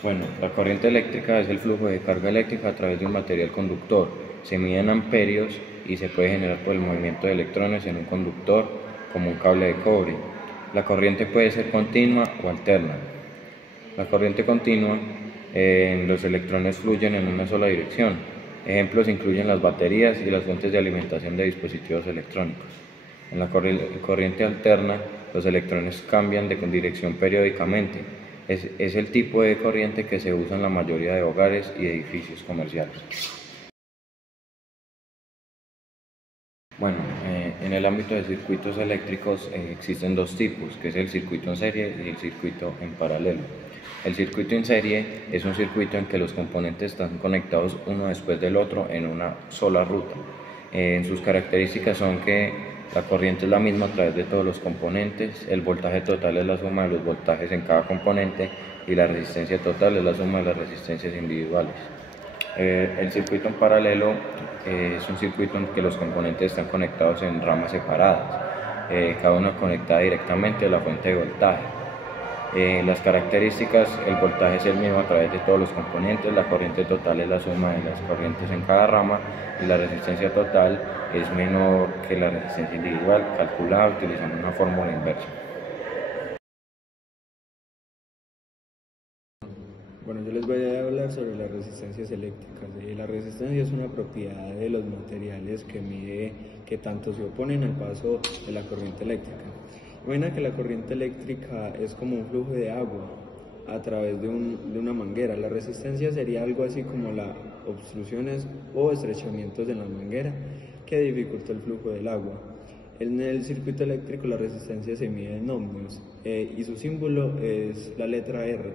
Bueno, la corriente eléctrica es el flujo de carga eléctrica a través de un material conductor. Se mide en amperios y se puede generar por el movimiento de electrones en un conductor como un cable de cobre. La corriente puede ser continua o alterna. La corriente continua, los electrones fluyen en una sola dirección. Ejemplos incluyen las baterías y las fuentes de alimentación de dispositivos electrónicos. En la corriente alterna, los electrones cambian de dirección periódicamente. Es el tipo de corriente que se usa en la mayoría de hogares y edificios comerciales. Bueno, en el ámbito de circuitos eléctricos existen dos tipos, que es el circuito en serie y el circuito en paralelo. El circuito en serie es un circuito en que los componentes están conectados uno después del otro en una sola ruta. Sus características son que la corriente es la misma a través de todos los componentes, el voltaje total es la suma de los voltajes en cada componente y la resistencia total es la suma de las resistencias individuales. El circuito en paralelo es un circuito en que los componentes están conectados en ramas separadas, cada una conectada directamente a la fuente de voltaje. Las características, el voltaje es el mismo a través de todos los componentes, la corriente total es la suma de las corrientes en cada rama y la resistencia total es menor que la resistencia individual, calculada utilizando una fórmula inversa. Bueno, yo les voy a hablar sobre las resistencias eléctricas. La resistencia es una propiedad de los materiales que mide que tanto se oponen al paso de la corriente eléctrica. Imagina que la corriente eléctrica es como un flujo de agua a través de una manguera. La resistencia sería algo así como las obstrucciones o estrechamientos en la manguera que dificulta el flujo del agua. En el circuito eléctrico la resistencia se mide en ohmios y su símbolo es la letra R.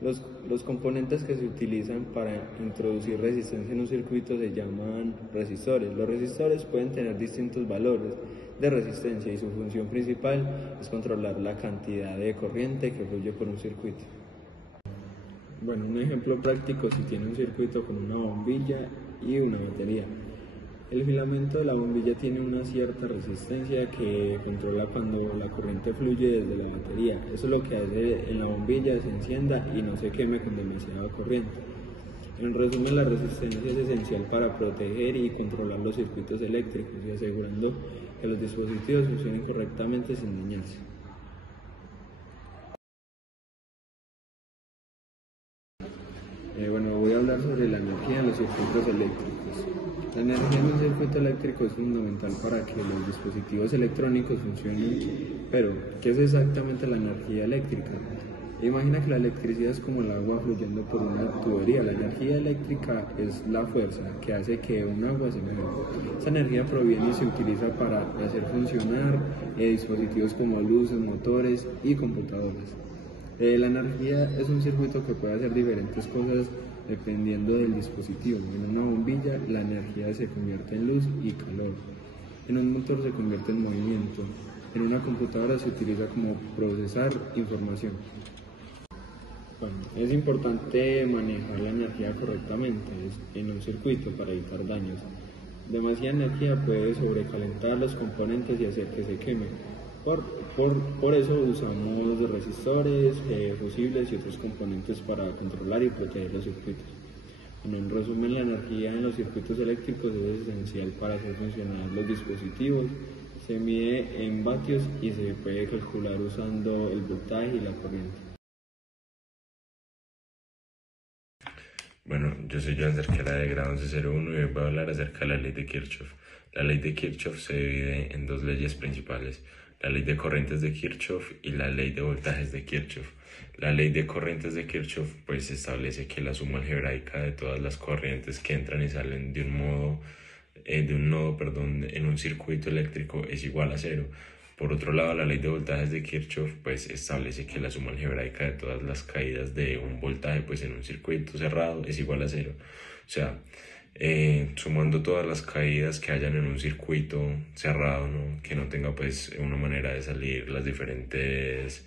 Los componentes que se utilizan para introducir resistencia en un circuito se llaman resistores. Los resistores pueden tener distintos valores de resistencia y su función principal es controlar la cantidad de corriente que fluye por un circuito. Bueno, un ejemplo práctico si tiene un circuito con una bombilla y una batería. El filamento de la bombilla tiene una cierta resistencia que controla cuando la corriente fluye desde la batería. Eso es lo que hace en la bombilla se encienda y no se queme con demasiada corriente. En resumen, la resistencia es esencial para proteger y controlar los circuitos eléctricos y asegurando que los dispositivos funcionen correctamente sin dañarse. Bueno, voy a hablar sobre la energía en los circuitos eléctricos. La energía en un circuito eléctrico es fundamental para que los dispositivos electrónicos funcionen, pero ¿qué es exactamente la energía eléctrica? Imagina que la electricidad es como el agua fluyendo por una tubería. La energía eléctrica es la fuerza que hace que un agua se mueva. Esa energía proviene y se utiliza para hacer funcionar dispositivos como luces, motores y computadoras. La energía es un circuito que puede hacer diferentes cosas dependiendo del dispositivo. En una bombilla la energía se convierte en luz y calor. En un motor se convierte en movimiento. En una computadora se utiliza como procesar información. Bueno, es importante manejar la energía correctamente en un circuito para evitar daños. Demasiada energía puede sobrecalentar los componentes y hacer que se quemen. Por eso usamos resistores, fusibles y otros componentes para controlar y proteger los circuitos. Bueno, en resumen, la energía en los circuitos eléctricos es esencial para hacer funcionar los dispositivos. Se mide en vatios y se puede calcular usando el voltaje y la corriente. Bueno, yo soy Joan Cerquera de grado 1101 y hoy voy a hablar acerca de la ley de Kirchhoff. La ley de Kirchhoff se divide en dos leyes principales, la ley de corrientes de Kirchhoff y la ley de voltajes de Kirchhoff. La ley de corrientes de Kirchhoff pues establece que la suma algebraica de todas las corrientes que entran y salen de un nodo en un circuito eléctrico es igual a cero. Por otro lado, la ley de voltajes de Kirchhoff pues establece que la suma algebraica de todas las caídas de un voltaje pues en un circuito cerrado es igual a cero. O sea, sumando todas las caídas que hayan en un circuito cerrado, ¿no? Que no tenga pues una manera de salir las diferentes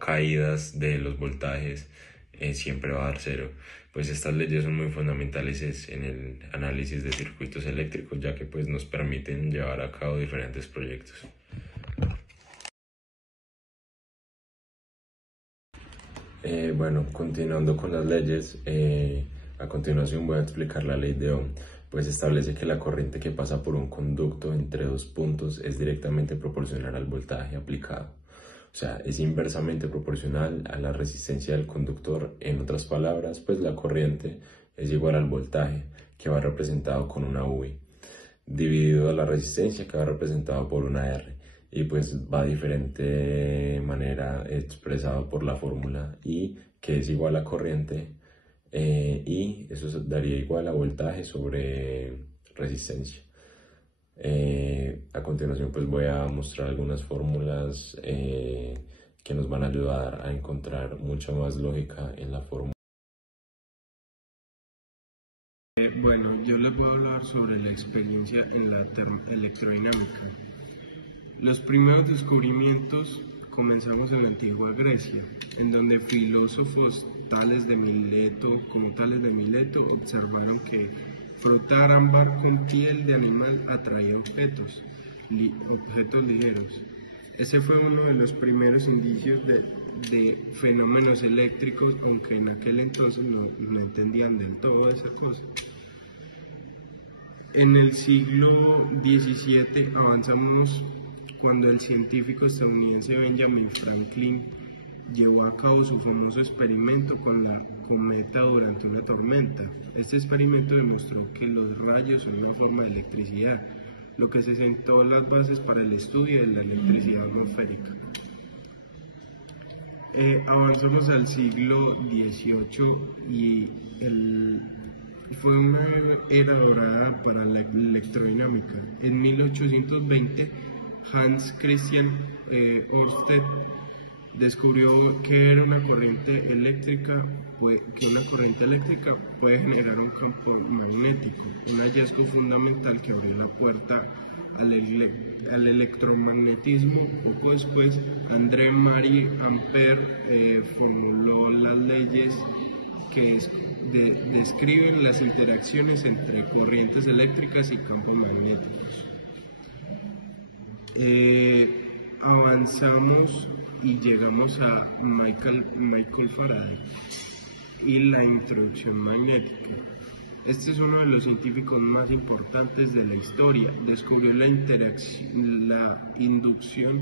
caídas de los voltajes, siempre va a dar cero. Pues estas leyes son muy fundamentales en el análisis de circuitos eléctricos, ya que pues nos permiten llevar a cabo diferentes proyectos. Bueno, continuando con las leyes, a continuación voy a explicar la ley de Ohm. Pues establece que la corriente que pasa por un conducto entre dos puntos es directamente proporcional al voltaje aplicado. O sea, es inversamente proporcional a la resistencia del conductor. En otras palabras, pues la corriente es igual al voltaje, que va representado con una V, dividido a la resistencia, que va representado por una R. Y pues va de diferente manera expresado por la fórmula I, que es igual a corriente, y eso daría igual a voltaje sobre resistencia. A continuación pues voy a mostrar algunas fórmulas que nos van a ayudar a encontrar mucha más lógica en la fórmula. Bueno, yo les voy a hablar sobre la experiencia en la electrodinámica. Los primeros descubrimientos comenzamos en la antigua Grecia, en donde filósofos tales de Mileto observaron que frotar ámbar con piel de animal atraía objetos ligeros. Ese fue uno de los primeros indicios de fenómenos eléctricos, aunque en aquel entonces no entendían del todo esa cosa. En el siglo XVII avanzamos cuando el científico estadounidense Benjamin Franklin llevó a cabo su famoso experimento con la cometa durante una tormenta. Este experimento demostró que los rayos son una forma de electricidad, lo que se sentó las bases para el estudio de la electricidad atmosférica. Avanzamos al siglo XVIII y fue una era dorada para la electrodinámica. En 1820, Hans Christian Ørsted descubrió que una corriente eléctrica puede generar un campo magnético, un hallazgo fundamental que abrió la puerta al electromagnetismo. Poco después, André-Marie Ampère formuló las leyes que describen las interacciones entre corrientes eléctricas y campos magnéticos. Avanzamos y llegamos a Michael Faraday y la introducción magnética. Este es uno de los científicos más importantes de la historia. Descubrió la inducción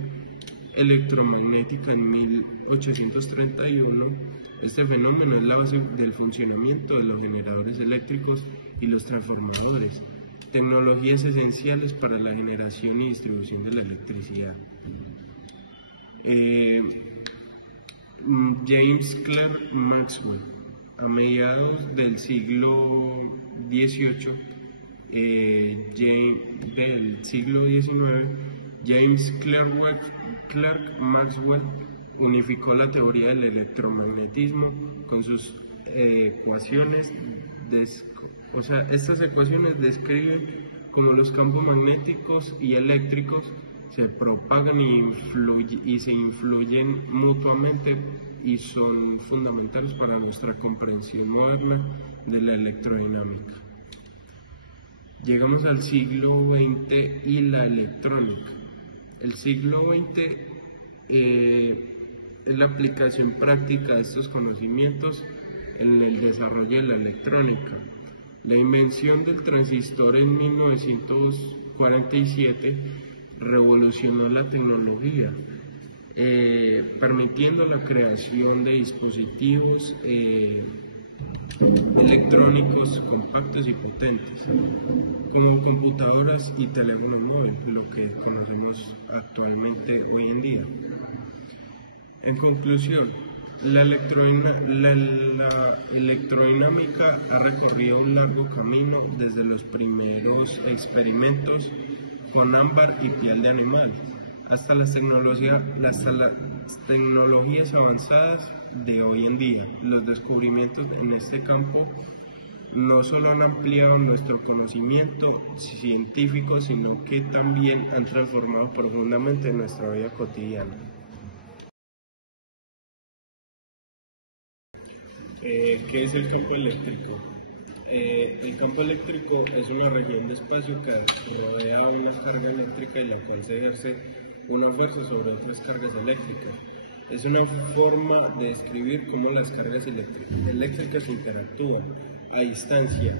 electromagnética en 1831. Este fenómeno es la base del funcionamiento de los generadores eléctricos y los transformadores, tecnologías esenciales para la generación y distribución de la electricidad. James Clerk Maxwell, a mediados del siglo XVIII, del siglo XIX, James Clerk Maxwell unificó la teoría del electromagnetismo con sus ecuaciones. Estas ecuaciones describen cómo los campos magnéticos y eléctricos se propagan y se influyen mutuamente y son fundamentales para nuestra comprensión moderna de la electrodinámica. Llegamos al siglo XX y la electrónica. El siglo XX es la aplicación práctica de estos conocimientos en el desarrollo de la electrónica. La invención del transistor en 1947 revolucionó la tecnología, permitiendo la creación de dispositivos electrónicos compactos y potentes, como computadoras y teléfonos móviles, lo que conocemos actualmente hoy en día. En conclusión, la electrodinámica ha recorrido un largo camino desde los primeros experimentos con ámbar y piel de animal hasta las tecnologías avanzadas de hoy en día. Los descubrimientos en este campo no solo han ampliado nuestro conocimiento científico, sino que también han transformado profundamente nuestra vida cotidiana. ¿Qué es el campo eléctrico? El campo eléctrico es una región de espacio que rodea una carga eléctrica y la cual se ejerce una fuerza sobre otras cargas eléctricas. Es una forma de describir cómo las cargas eléctricas interactúan a distancia.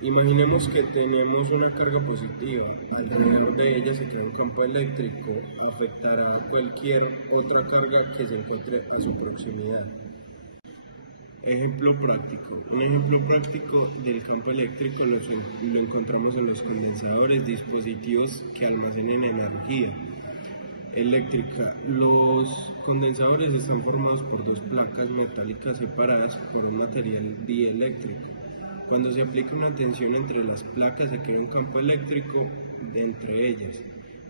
Imaginemos que tenemos una carga positiva. Alrededor de ella se crea un campo eléctrico, afectará a cualquier otra carga que se encuentre a su proximidad. Ejemplo práctico. Un ejemplo práctico del campo eléctrico lo encontramos en los condensadores, dispositivos que almacenan energía eléctrica. Los condensadores están formados por dos placas metálicas separadas por un material dieléctrico. Cuando se aplica una tensión entre las placas se crea un campo eléctrico entre ellas,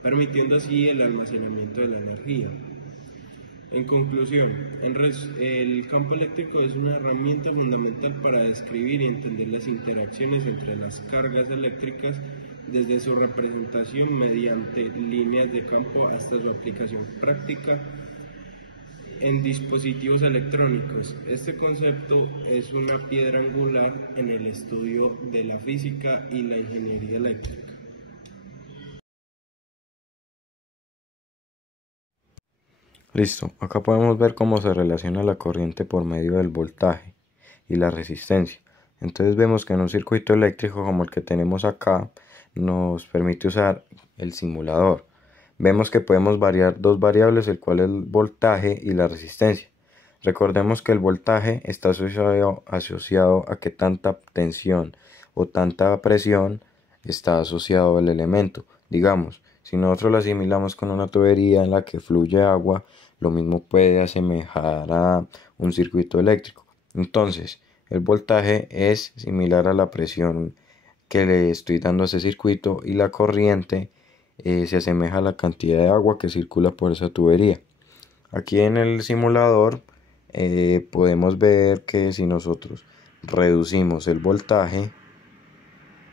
permitiendo así el almacenamiento de la energía. En conclusión, el campo eléctrico es una herramienta fundamental para describir y entender las interacciones entre las cargas eléctricas, desde su representación mediante líneas de campo hasta su aplicación práctica en dispositivos electrónicos. Este concepto es una piedra angular en el estudio de la física y la ingeniería eléctrica. Listo, acá podemos ver cómo se relaciona la corriente por medio del voltaje y la resistencia. Entonces vemos que en un circuito eléctrico como el que tenemos acá nos permite usar el simulador. Vemos que podemos variar dos variables, el cual es el voltaje y la resistencia. Recordemos que el voltaje está asociado a que tanta tensión o tanta presión está asociado al elemento. Digamos, si nosotros lo asimilamos con una tubería en la que fluye agua, lo mismo puede asemejar a un circuito eléctrico. Entonces, el voltaje es similar a la presión que le estoy dando a ese circuito y la corriente se asemeja a la cantidad de agua que circula por esa tubería. Aquí en el simulador podemos ver que si nosotros reducimos el voltaje,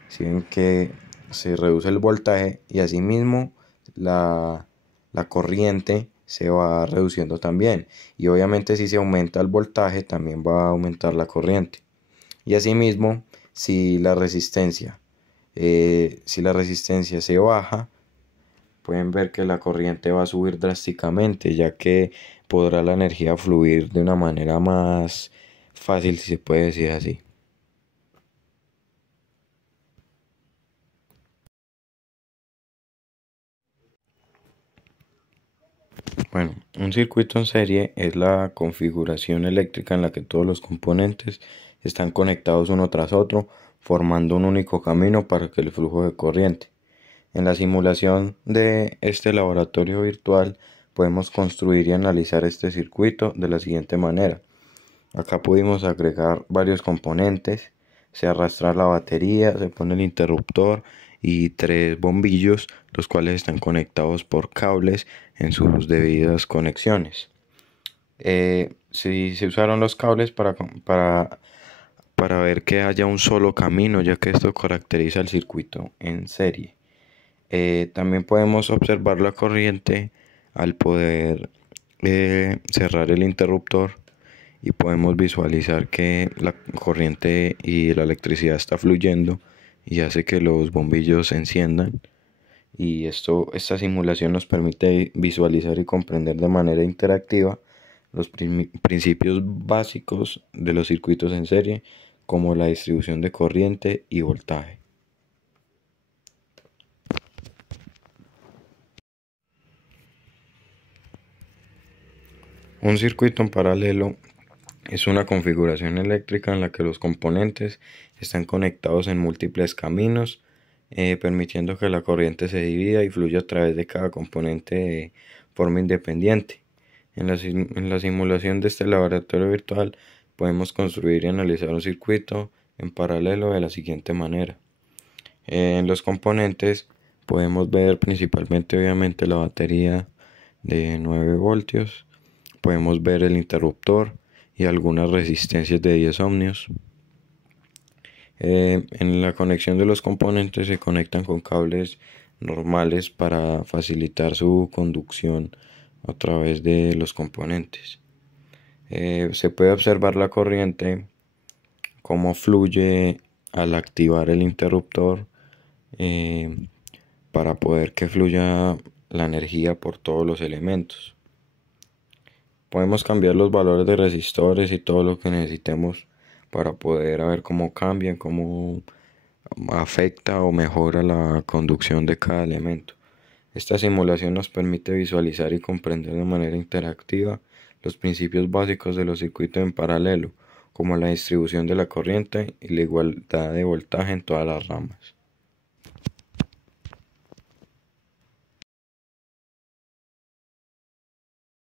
si ven que se reduce el voltaje y asimismo la corriente se va reduciendo también, y obviamente si se aumenta el voltaje también va a aumentar la corriente. Y asimismo si la resistencia se baja, pueden ver que la corriente va a subir drásticamente, ya que podrá la energía fluir de una manera más fácil, si se puede decir así. Bueno, un circuito en serie es la configuración eléctrica en la que todos los componentes están conectados uno tras otro, formando un único camino para que el flujo de corriente. En la simulación de este laboratorio virtual podemos construir y analizar este circuito de la siguiente manera. Acá pudimos agregar varios componentes, se arrastra la batería, se pone el interruptor y tres bombillos, los cuales están conectados por cables en sus debidas conexiones. Si se usaron los cables para ver que haya un solo camino, ya que esto caracteriza el circuito en serie. También podemos observar la corriente al poder cerrar el interruptor, y podemos visualizar que la corriente y la electricidad está fluyendo y hace que los bombillos se enciendan, y esta simulación nos permite visualizar y comprender de manera interactiva los principios básicos de los circuitos en serie, como la distribución de corriente y voltaje. Un circuito en paralelo es una configuración eléctrica en la que los componentes están conectados en múltiples caminos, permitiendo que la corriente se divida y fluya a través de cada componente de forma independiente. En la simulación de este laboratorio virtual podemos construir y analizar un circuito en paralelo de la siguiente manera. En los componentes podemos ver principalmente obviamente la batería de 9 voltios, podemos ver el interruptor y algunas resistencias de 10 ohmios. En la conexión de los componentes se conectan con cables normales para facilitar su conducción a través de los componentes. Se puede observar la corriente, cómo fluye al activar el interruptor, para poder que fluya la energía por todos los elementos. Podemos cambiar los valores de resistores y todo lo que necesitemos para poder ver cómo cambian, cómo afecta o mejora la conducción de cada elemento. Esta simulación nos permite visualizar y comprender de manera interactiva los principios básicos de los circuitos en paralelo, como la distribución de la corriente y la igualdad de voltaje en todas las ramas.